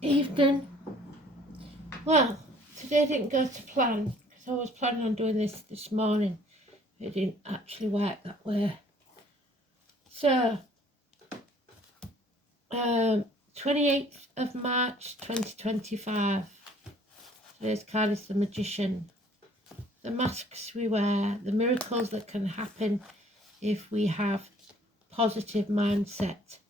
Evening. Well, today didn't go to plan because I was planning on doing this morning. It didn't actually work that way. So, 28th of March 2025. Today's card is the Magician. The masks we wear, the miracles that can happen if we have positive mindset.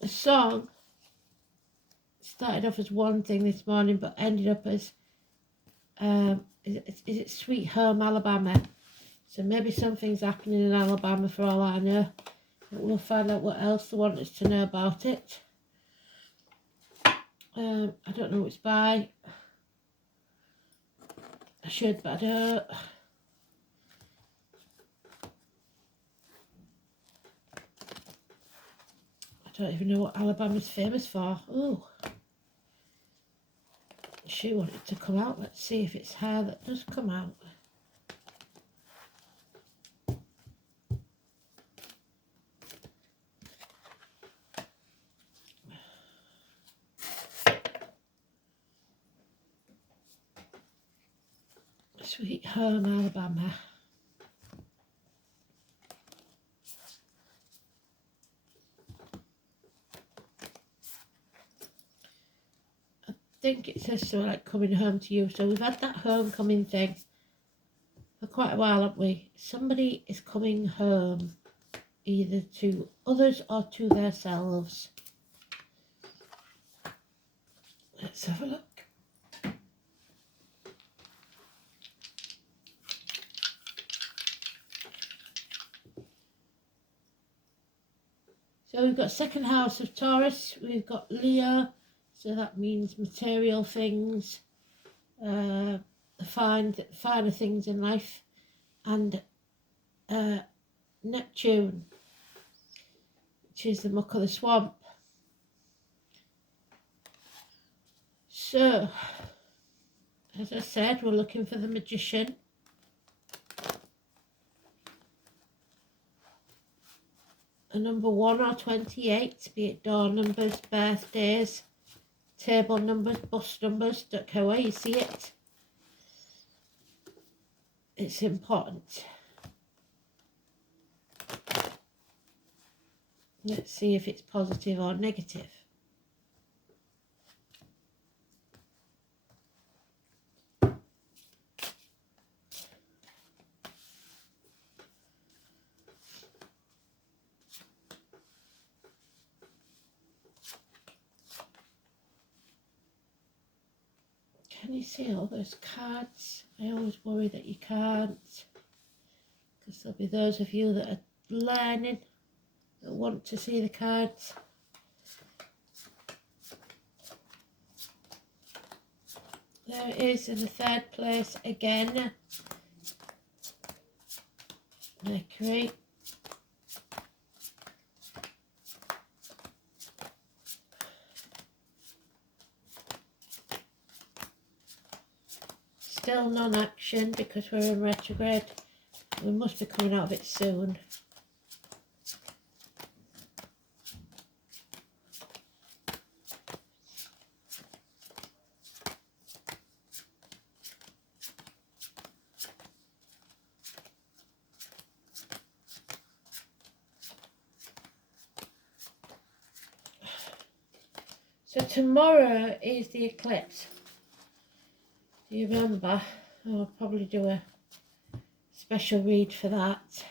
The song started off as one thing this morning but ended up as is it Sweet Home Alabama? So maybe something's happening in Alabama for all I know. But we'll find out what else they want us to know about it. I don't know who it's by. I should, but I don't. I don't even know what Alabama's famous for. Oh, she wanted to come out. Let's see if it's her that does come out. Sweet Home Alabama. I think it says something like coming home to you. So we've had that homecoming thing for quite a while, haven't we? Somebody is coming home, either to others or to themselves. Let's have a look. So we've got second house of Taurus, we've got Leo, so that means material things, finer things in life, and Neptune, which is the muck of the swamp. So, as I said, we're looking for the Magician. A number 1 or 28, be it door numbers, birthdays, table numbers, bus numbers, don't care where you see it. It's important. Let's see if it's positive or negative. Can you see all those cards? I always worry that you can't, because there'll be those of you that are learning that want to see the cards. There it is in the third place again. Mercury. Still non-action because we're in retrograde. We must be coming out of it soon. So tomorrow is the eclipse. Do you remember? I'll probably do a special read for that.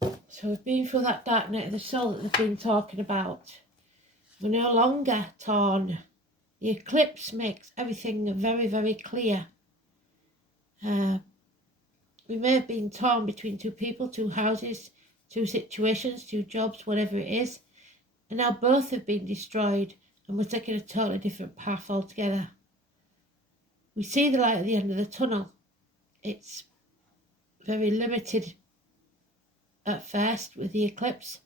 So we've been through that dark night of the soul that they've been talking about. We're no longer torn. The eclipse makes everything very, very clear. We may have been torn between two people, two houses, two situations, two jobs, whatever it is. And now both have been destroyed and we're taking a totally different path altogether. We see the light at the end of the tunnel. It's very limited at first with the eclipse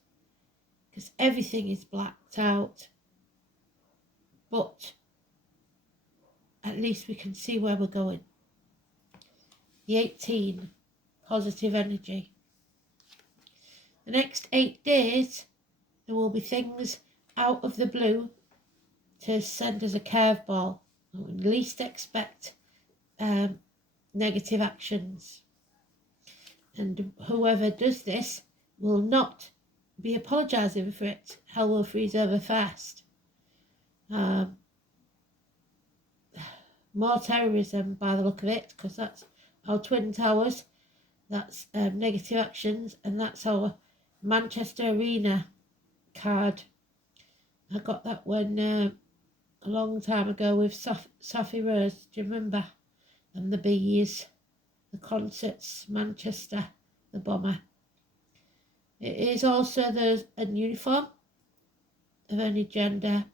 because everything is blacked out. But at least we can see where we're going. The 18, positive energy. The next 8 days, there will be things out of the blue to send us a curveball. We least expect negative actions. And whoever does this will not be apologising for it. Hell will freeze over fast. More terrorism by the look of it, because that's our Twin Towers, that's negative actions, and that's our Manchester Arena card. I got that one a long time ago with Sophie Rose, do you remember? And the bees, the concerts, Manchester, the bomber. It is also a uniform of any gender.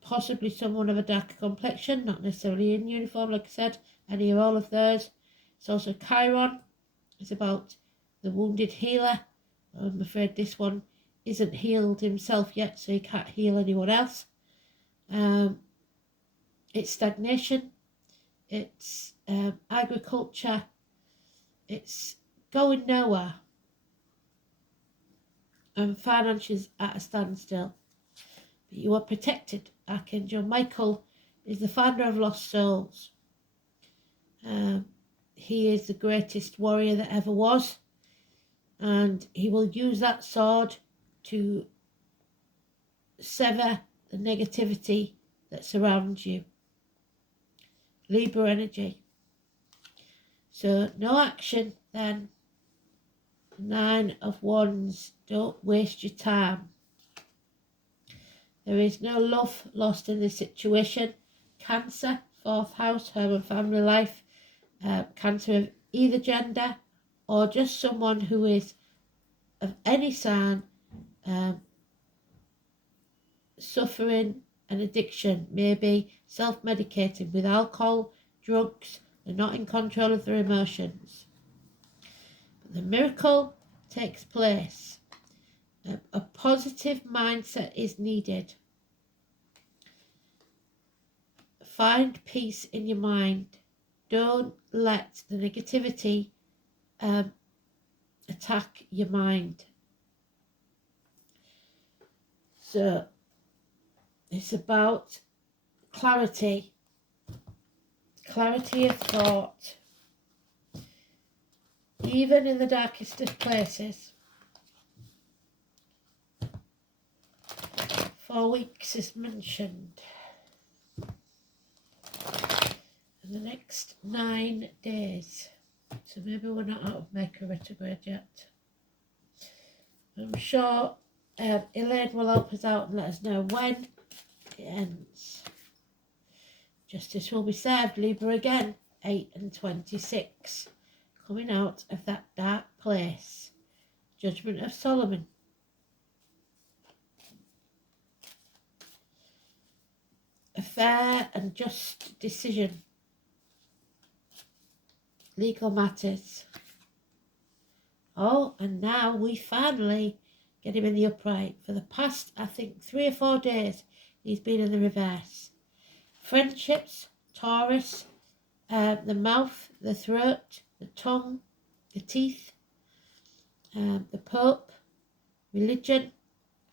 Possibly someone of a darker complexion, not necessarily in uniform, like I said, any or all of those. It's also Chiron. It's about the wounded healer. I'm afraid this one isn't healed himself yet, so he can't heal anyone else. It's stagnation. It's agriculture. It's going nowhere. And finances at a standstill. But you are protected. Archangel Michael is the finder of lost souls. He is the greatest warrior that ever was, and he will use that sword to sever the negativity that surrounds you. Libra energy. So no action then. 9 of Wands. Don't waste your time. There is no love lost in this situation. Cancer, 4th house, home and family life. Cancer of either gender or just someone who is of any sign suffering an addiction, maybe self-medicating with alcohol, drugs. They're not in control of their emotions. But the miracle takes place. A positive mindset is needed. Find peace in your mind. Don't let the negativity attack your mind. So it's about clarity of thought, even in the darkest of places. 4 weeks is mentioned. And the next 9 days. So maybe we're not out of Mercury retrograde yet. I'm sure Elaine will help us out and let us know when it ends. Justice will be served, Libra again, 8 and 26. Coming out of that dark place. Judgment of Solomon. A fair and just decision. Legal matters. Oh, and now we finally get him in the upright. For the past, I think, 3 or 4 days, he's been in the reverse. Friendships, Taurus, the mouth, the throat, the tongue, the teeth, the Pope, religion,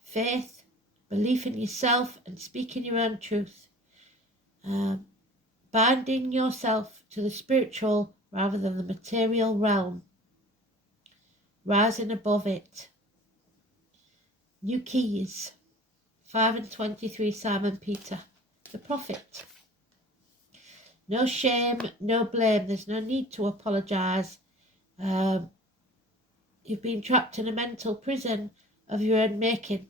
faith, belief in yourself and speaking your own truth. Binding yourself to the spiritual rather than the material realm. Rising above it. New keys. 5 and 23, Simon Peter, the prophet. No shame, no blame. There's no need to apologise. You've been trapped in a mental prison of your own making.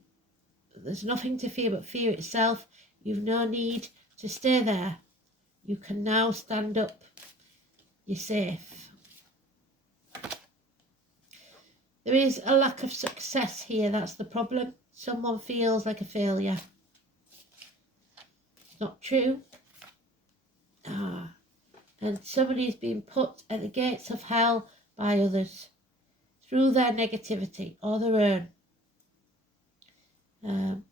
There's nothing to fear but fear itself. You've no need to stay there. You can now stand up. You're safe. There is a lack of success here. That's the problem. Someone feels like a failure. It's not true. And somebody's been put at the gates of hell by others through their negativity or their own.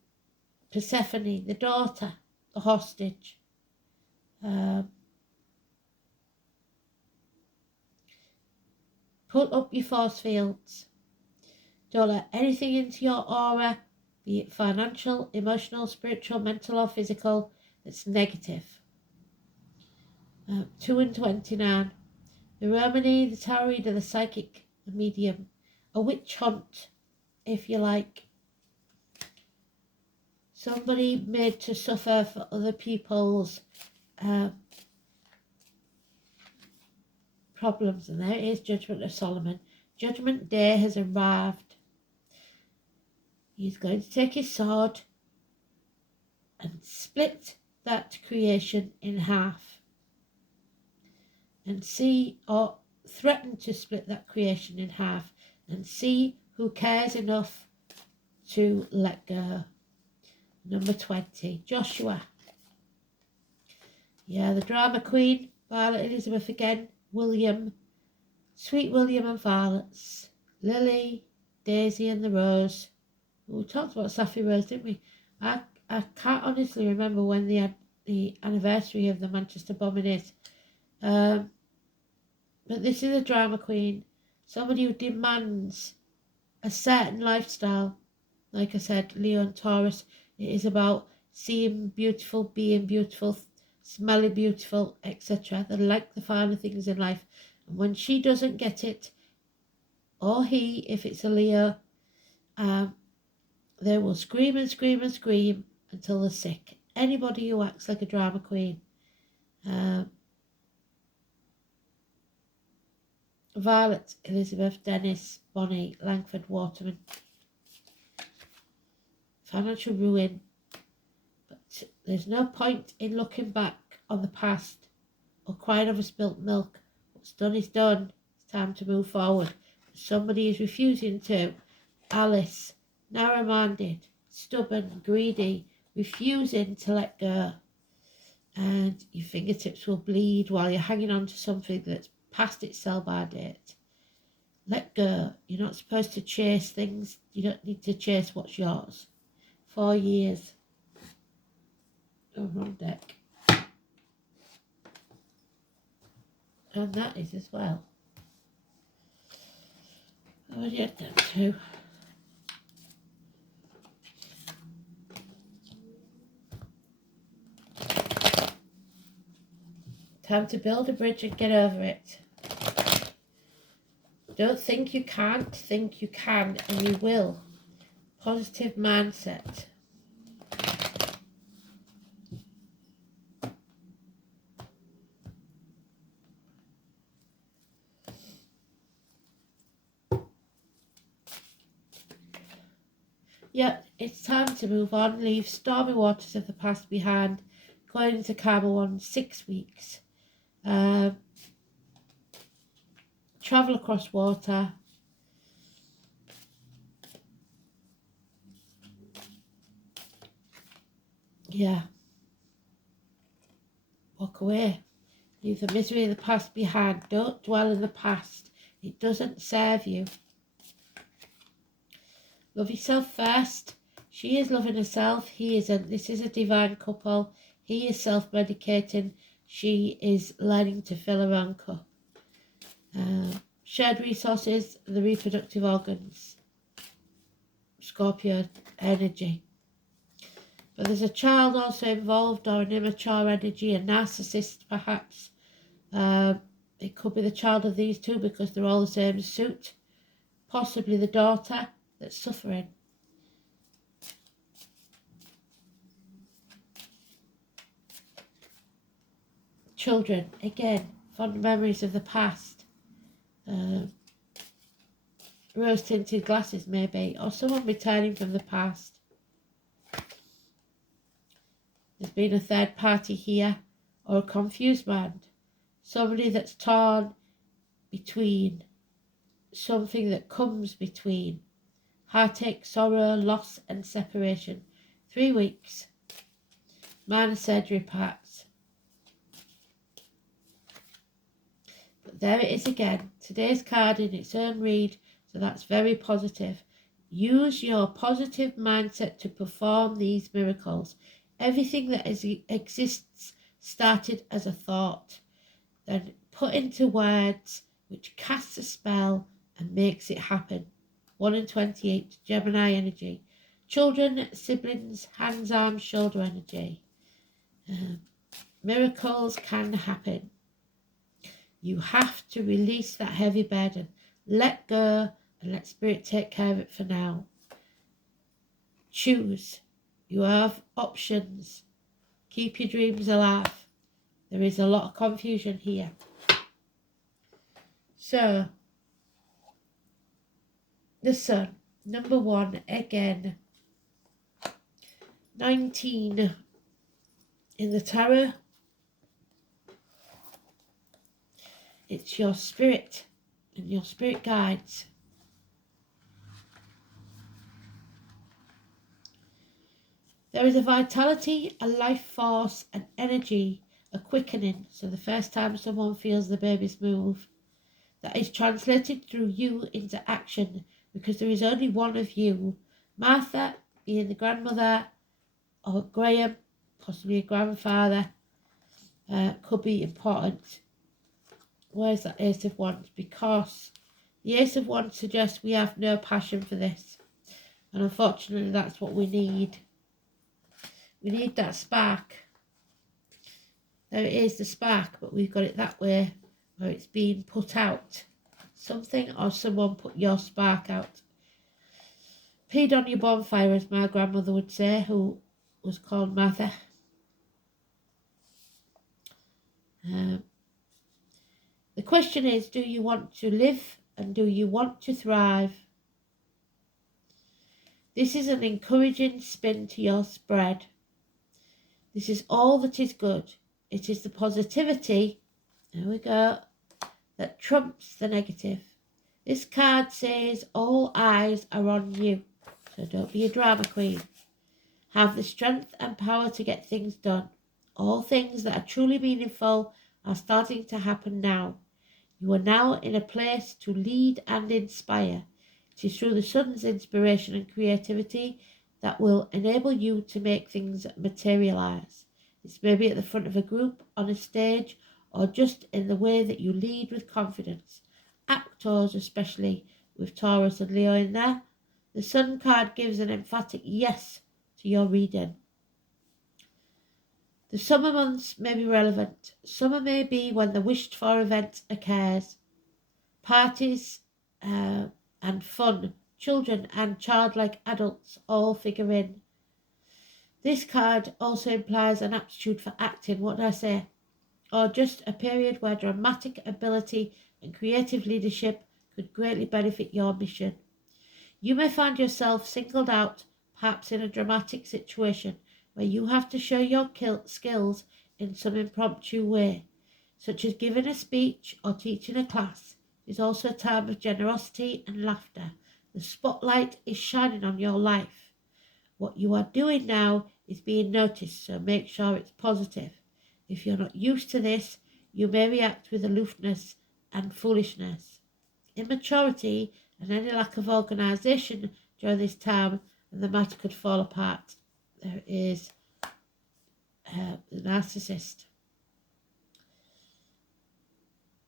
Persephone, the daughter, the hostage. Put up your force fields. Don't let anything into your aura, be it financial, emotional, spiritual, mental or physical, that's negative. 2 and 29. The Romany, the tarot reader, the psychic, the medium. A witch hunt, if you like. Somebody made to suffer for other people's problems. And there it is, Judgment of Solomon. Judgment Day has arrived. He's going to take his sword and split that creation in half. And see, or threaten to split that creation in half. And see who cares enough to let go. Number 20, Joshua. Yeah, the drama queen, Violet Elizabeth again, William, Sweet William and Violets, Lily, Daisy and the Rose. We talked about Sapphy Rose, didn't we? I can't honestly remember when the anniversary of the Manchester bombing is. But this is a drama queen, somebody who demands a certain lifestyle. Like I said, Leo and Taurus, it is about seeing beautiful, being beautiful, smelling beautiful, etc. They like the finer things in life. And when she doesn't get it, or he, if it's a Leo, they will scream and scream and scream until they're sick. Anybody who acts like a drama queen. Violet, Elizabeth, Dennis, Bonnie, Langford, Waterman. Financial ruin. But there's no point in looking back on the past or crying over spilt milk. What's done is done. It's time to move forward. Somebody is refusing to. Alice, narrow-minded, stubborn, greedy, refusing to let go. And your fingertips will bleed while you're hanging on to something that's past its sell-by date. Let go. You're not supposed to chase things. You don't need to chase what's yours. 4 years. Over on deck. And that is as well. I already had them too. Time to build a bridge and get over it. Don't think you can't, think you can, and you will. Positive mindset. Yep, it's time to move on, leave stormy waters of the past behind, going into calmer ones, 6 weeks. Travel across water. Yeah. Walk away. Leave the misery of the past behind. Don't dwell in the past. It doesn't serve you. Love yourself first. She is loving herself. He isn't. This is a divine couple. He is self-medicating. She is learning to fill her own cup. Shared resources, the reproductive organs. Scorpio energy. But there's a child also involved, or an immature energy, a narcissist perhaps. It could be the child of these two because they're all the same suit. Possibly the daughter that's suffering. Children, again, fond memories of the past. Rose-tinted glasses maybe, or someone returning from the past. There's been a third party here, or a confused mind. Somebody that's torn between, something that comes between. Heartache, sorrow, loss and separation. 3 weeks. Minor surgery parts. But there it is again. Today's card in its own read, so that's very positive. Use your positive mindset to perform these miracles. Everything that exists started as a thought, then put into words, which casts a spell and makes it happen. 1 in 28, Gemini energy. Children, siblings, hands, arms, shoulder energy. Miracles can happen. You have to release that heavy burden. Let go and let Spirit take care of it for now. Choose. You have options. Keep your dreams alive. There is a lot of confusion here. So, the Sun, number 1, again. 19 in the Tarot. It's your spirit and your spirit guides. There is a vitality, a life force, an energy, a quickening. So the first time someone feels the baby's move, that is translated through you into action, because there is only one of you. Martha being the grandmother, or Graham, possibly a grandfather, could be important. Where's that Ace of Wands? Because the Ace of Wands suggests we have no passion for this. And unfortunately, that's what we need. We need that spark. There it is, the spark, but we've got it that way, where it's being put out. Something or someone put your spark out. Peed on your bonfire, as my grandmother would say, who was called Martha. The question is, do you want to live and do you want to thrive? This is an encouraging spin to your spread. This is all that is good. It is the positivity, there we go, that trumps the negative. This card says all eyes are on you, so don't be a drama queen. Have the strength and power to get things done. All things that are truly meaningful are starting to happen now. You are now in a place to lead and inspire. It is through the sun's inspiration and creativity that will enable you to make things materialise. This may be at the front of a group, on a stage, or just in the way that you lead with confidence. Actors, especially with Taurus and Leo in there, the Sun card gives an emphatic yes to your reading. The summer months may be relevant. Summer may be when the wished for event occurs. Parties and fun, children and childlike adults all figure in. This card also implies an aptitude for acting, what did I say? Or just a period where dramatic ability and creative leadership could greatly benefit your mission. You may find yourself singled out, perhaps in a dramatic situation, where you have to show your skills in some impromptu way, such as giving a speech or teaching a class. It is also a time of generosity and laughter. The spotlight is shining on your life. What you are doing now is being noticed, so make sure it's positive. If you're not used to this, you may react with aloofness and foolishness. Immaturity and any lack of organisation during this time, and the matter could fall apart. There is the narcissist.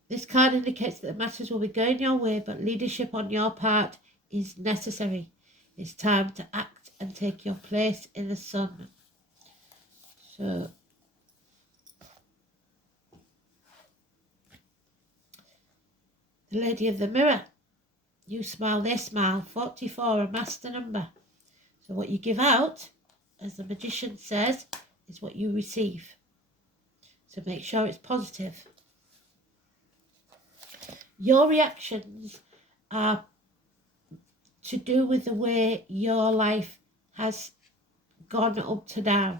This card indicates that the matters will be going your way, but leadership on your part is necessary. It's time to act and take your place in the sun. So, the Lady of the Mirror. You smile, they smile. 44, a master number. So what you give out, as the magician says, is what you receive. So make sure it's positive. Your reactions are to do with the way your life has gone up to now.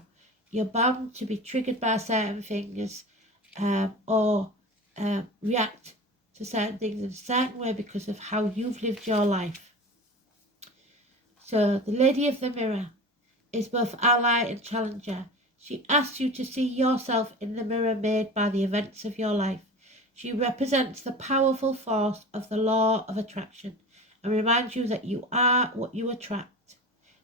You're bound to be triggered by certain things or react to certain things in a certain way because of how you've lived your life. So the Lady of the Mirror is both ally and challenger. She asks you to see yourself in the mirror made by the events of your life. She represents the powerful force of the law of attraction and remind you that you are what you attract.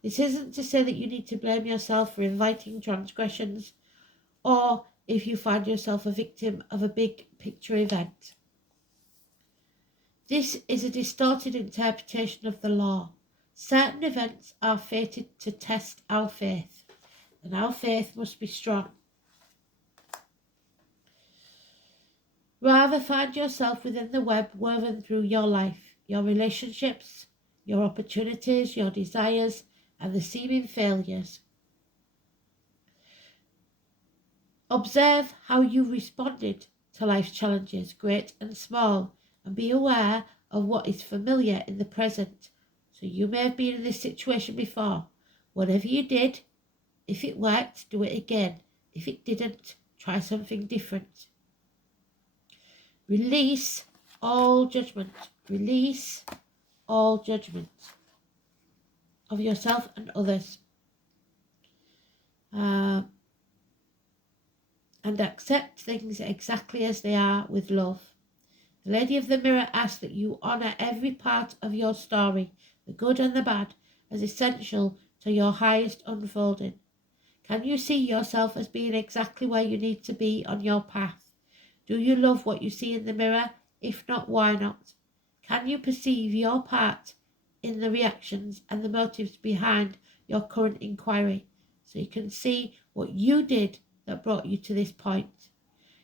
This isn't to say that you need to blame yourself for inviting transgressions, or if you find yourself a victim of a big picture event. This is a distorted interpretation of the law. Certain events are fated to test our faith, and our faith must be strong. Rather, find yourself within the web woven through your life, your relationships, your opportunities, your desires, and the seeming failures. Observe how you responded to life's challenges, great and small, and be aware of what is familiar in the present. So you may have been in this situation before. Whatever you did, if it worked, do it again. If it didn't, try something different. Release all judgment. Release all judgment of yourself and others. And accept things exactly as they are with love. The Lady of the Mirror asks that you honour every part of your story, the good and the bad, as essential to your highest unfolding. Can you see yourself as being exactly where you need to be on your path? Do you love what you see in the mirror? If not, why not? Can you perceive your part in the reactions and the motives behind your current inquiry, so you can see what you did that brought you to this point?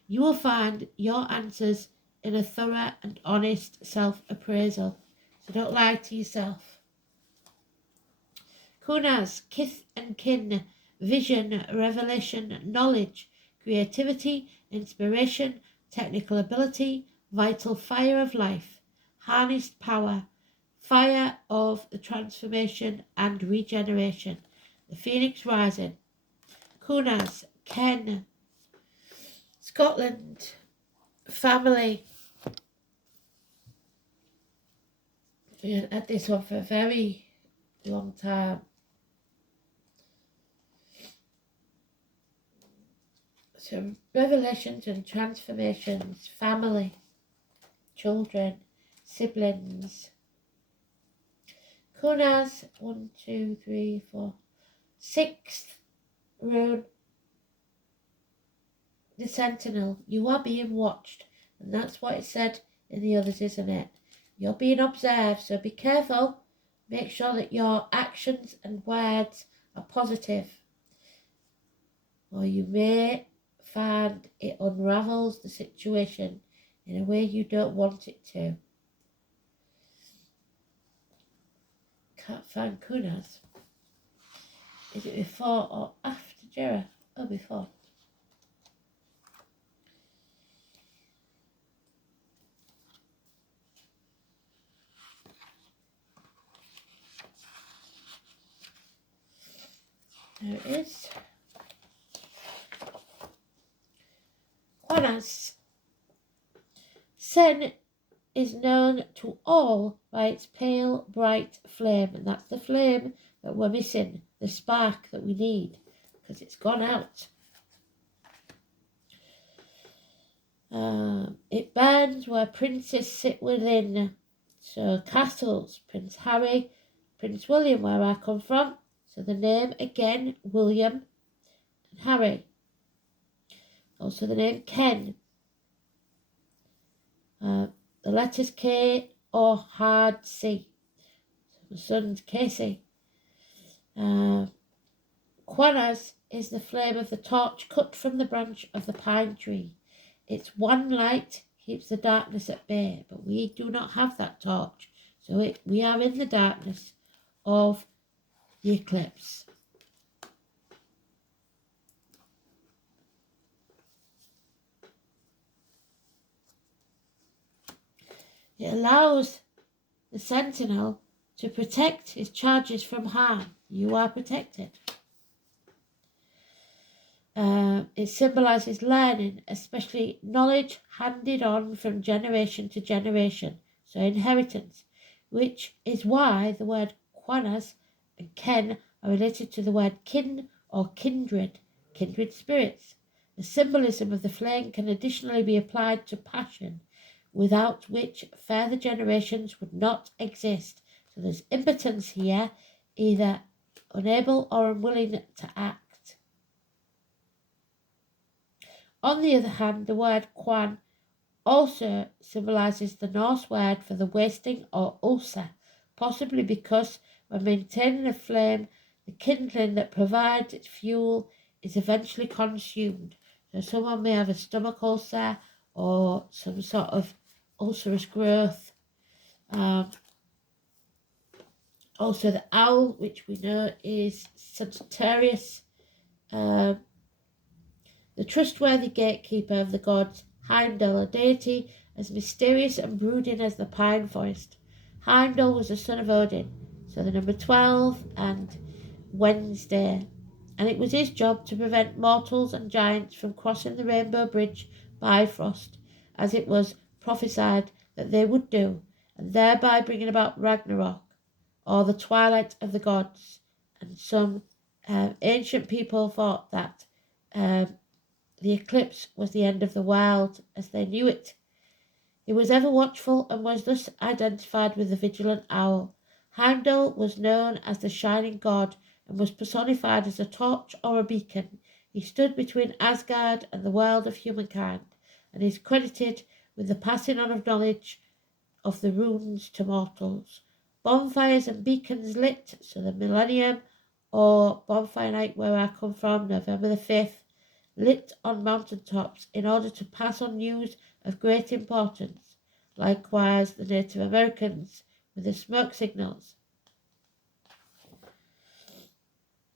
You will find your answers in a thorough and honest self-appraisal. So don't lie to yourself. Kunas, kith and kin, vision, revelation, knowledge, creativity, inspiration, technical ability, vital fire of life, harnessed power, fire of the transformation and regeneration, the phoenix rising. Kunas, Ken, Scotland, family. We had this one for a very long time. So revelations and transformations, family, children, siblings. Kunas, 1, 2, 3, 4. Sixth rune, the sentinel. You are being watched, and that's what it said in the others, isn't it? You're being observed, so be careful. Make sure that your actions and words are positive, or you may find it unravels the situation in a way you don't want it to. Can't find Kunas. Is it before or after Jera? Oh, before. There it is. Quanas. Sen is known to all by its pale, bright flame, and that's the flame that we're missing, the spark that we need, because it's gone out. It burns where princes sit within. So castles, Prince Harry, Prince William, where I come from. So the name again, William and Harry. Also the name Ken. The letters K or hard C. So my son's Casey. Quanas is the flame of the torch cut from the branch of the pine tree. Its one light keeps the darkness at bay, but we do not have that torch. So we are in the darkness of the eclipse. It allows the sentinel to protect his charges from harm. You are protected. It symbolises learning, especially knowledge handed on from generation to generation, so inheritance, which is why the word Quanas and Ken are related to the word kin or kindred spirits. The symbolism of the flame can additionally be applied to passion, without which further generations would not exist, So there's impotence here, either unable or unwilling to act. On the other hand, the word quan also symbolises the Norse word for the wasting or ulcer, possibly because when maintaining a flame, the kindling that provides its fuel is eventually consumed. So someone may have a stomach ulcer or some sort of ulcerous growth. Also the owl, which we know is Sagittarius, the trustworthy gatekeeper of the gods, Heimdall, a deity as mysterious and brooding as the pine forest. Heimdall was the son of Odin, so the number 12 and Wednesday, and it was his job to prevent mortals and giants from crossing the Rainbow Bridge by frost, as it was prophesied that they would do, and thereby bringing about Ragnarok, or the twilight of the gods. And some ancient people thought that the eclipse was the end of the world as they knew it. He was ever watchful and was thus identified with the vigilant owl. Heimdall was known as the shining god and was personified as a torch or a beacon. He stood between Asgard and the world of humankind, and is credited with the passing on of knowledge of the runes to mortals. Bonfires and beacons lit, so the millennium, or bonfire night where I come from, November the 5th, lit on mountaintops in order to pass on news of great importance. Likewise, the Native Americans with the smoke signals.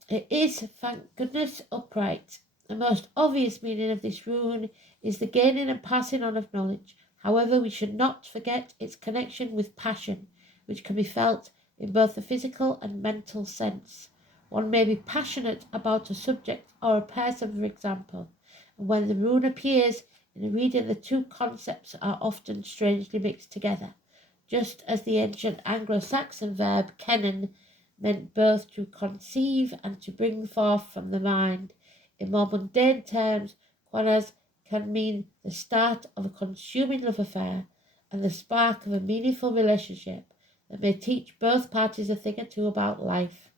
It is, thank goodness, upright. The most obvious meaning of this rune is the gaining and passing on of knowledge. However, we should not forget its connection with passion, which can be felt in both the physical and mental sense. One may be passionate about a subject or a person, for example, and when the rune appears in a reading, the two concepts are often strangely mixed together, just as the ancient Anglo-Saxon verb kennen meant both to conceive and to bring forth from the mind. In more mundane terms, quanas can mean the start of a consuming love affair and the spark of a meaningful relationship that may teach both parties a thing or two about life.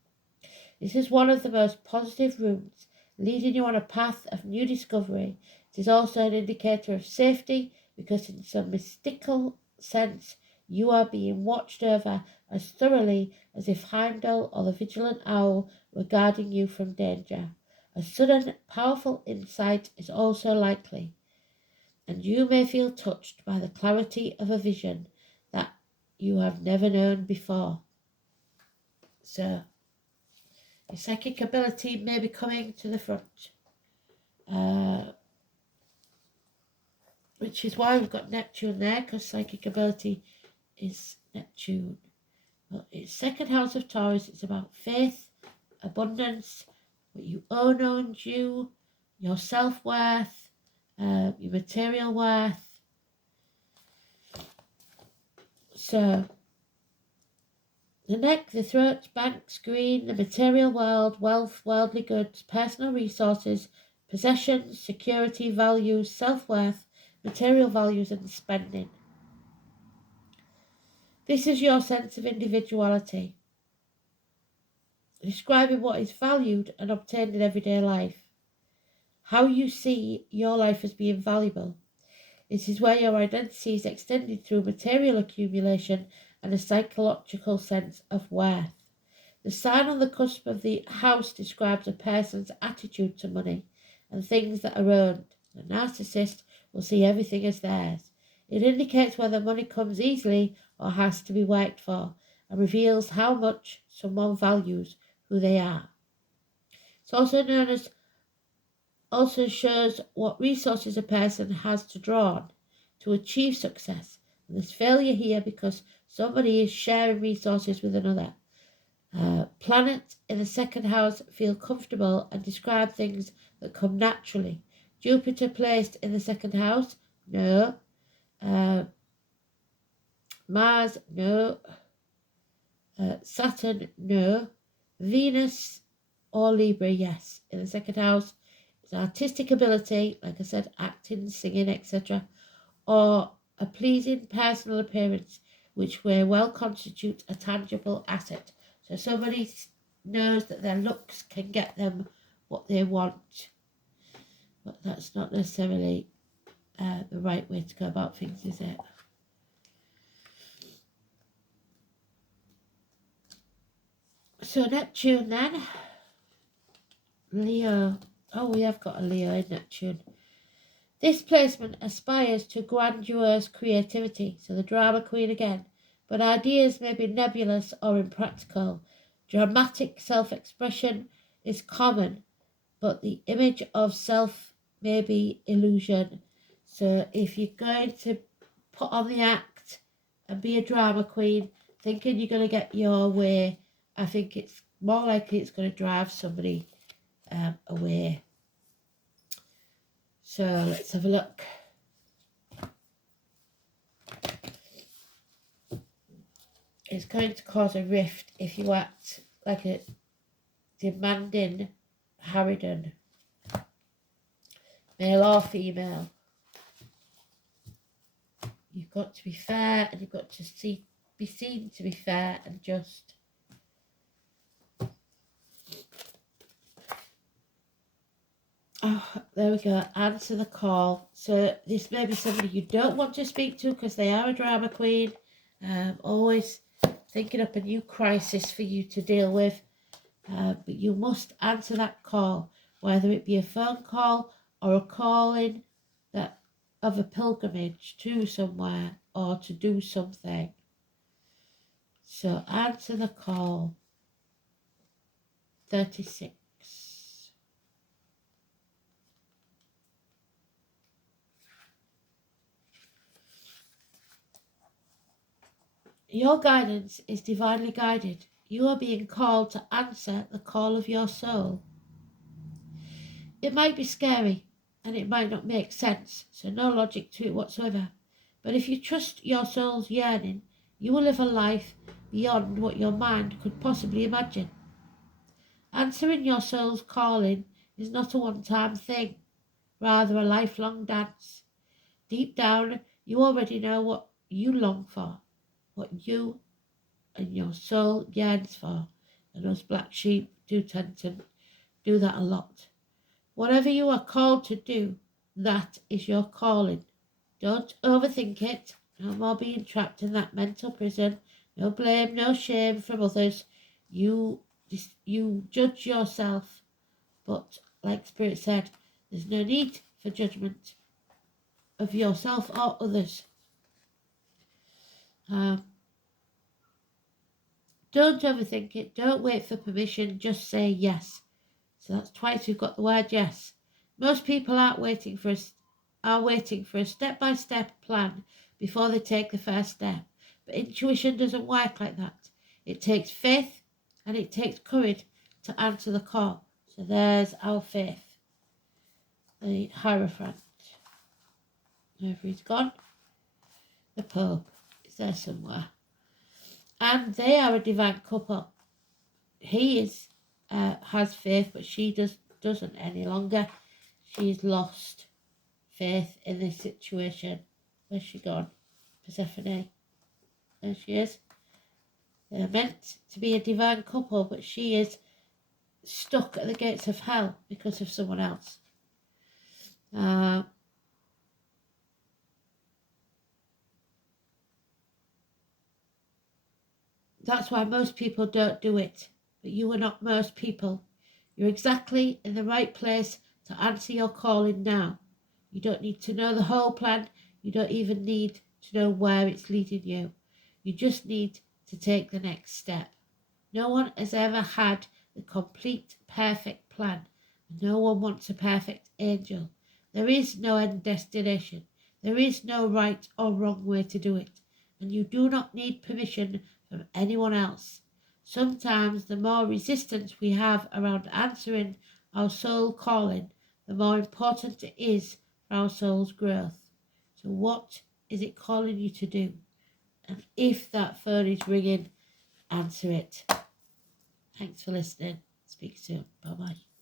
This is one of the most positive runes, leading you on a path of new discovery. It is also an indicator of safety because in some mystical sense you are being watched over as thoroughly as if Heimdall or the vigilant owl were guarding you from danger. A sudden, powerful insight is also likely, and you may feel touched by the clarity of a vision that you have never known before. So, your psychic ability may be coming to the front, which is why we've got Neptune there, because psychic ability is Neptune. Well, it's second house of Taurus. It's about faith, abundance, what you own owns you, your self-worth, your material worth. So, the neck, the throat, banks, green, the material world, wealth, worldly goods, personal resources, possessions, security, values, self-worth, material values and spending. This is your sense of individuality, describing what is valued and obtained in everyday life. How you see your life as being valuable. This is where your identity is extended through material accumulation and a psychological sense of worth. The sign on the cusp of the house describes a person's attitude to money and things that are earned. The narcissist will see everything as theirs. It indicates whether money comes easily or has to be worked for, and reveals how much someone values who they are. It's also shows what resources a person has to draw on to achieve success. And there's failure here because somebody is sharing resources with another. Planets in the second house feel comfortable and describe things that come naturally. Jupiter placed in the second house? No. Mars? No. Saturn? No. Venus or Libra? Yes. In the second house, it's artistic ability, like I said, acting, singing, etc., or a pleasing personal appearance, which may well constitute a tangible asset. So somebody knows that their looks can get them what they want, but that's not necessarily the right way to go about things, is it? So Neptune then, Leo. Oh, we have got a Leo in Neptune. This placement aspires to grandiose creativity, so the drama queen again, but ideas may be nebulous or impractical. Dramatic self-expression is common, but the image of self may be illusion. So if you're going to put on the act and be a drama queen, thinking you're going to get your way, I think it's more likely it's going to drive somebody away. So let's have a look. It's going to cause a rift if you act like a demanding harridan, male or female. You've got to be fair, and you've got to be seen to be fair and just. Oh, there we go. Answer the call. So this may be somebody you don't want to speak to because they are a drama queen. Always thinking up a new crisis for you to deal with. But you must answer that call, whether it be a phone call or a calling that of a pilgrimage to somewhere or to do something. So answer the call. 36. Your guidance is divinely guided. You are being called to answer the call of your soul. It might be scary and it might not make sense, so no logic to it whatsoever. But if you trust your soul's yearning, you will live a life beyond what your mind could possibly imagine. Answering your soul's calling is not a one-time thing, rather a lifelong dance. Deep down, you already know what you long for, what you and your soul yearns for, and us black sheep do tend to do that a lot. Whatever you are called to do, that is your calling. Don't overthink it. No more being trapped in that mental prison. No blame, no shame from others. You judge yourself, but like Spirit said, there's no need for judgment of yourself or others. Don't overthink it. Don't wait for permission. Just say yes. So that's twice we've got the word yes. Most people are waiting for a step-by-step plan before they take the first step. But intuition doesn't work like that. It takes faith and it takes courage to answer the call. So there's our faith. The Hierophant. Wherever he's gone. The Pope is there somewhere. And they are a divine couple. He has faith, but she doesn't any longer. She's lost faith in this situation. Where's she gone? Persephone. There she is. They're meant to be a divine couple, but she is stuck at the gates of hell because of someone else. That's why most people don't do it. But you are not most people. You're exactly in the right place to answer your calling now. You don't need to know the whole plan. You don't even need to know where it's leading you. You just need to take the next step. No one has ever had the complete, perfect plan. No one wants a perfect angel. There is no end destination. There is no right or wrong way to do it. And you do not need permission from anyone else. Sometimes the more resistance we have around answering our soul calling, the more important it is for our soul's growth. So what is it calling you to do? And if that phone is ringing, answer it. Thanks for listening. Speak soon. Bye-bye.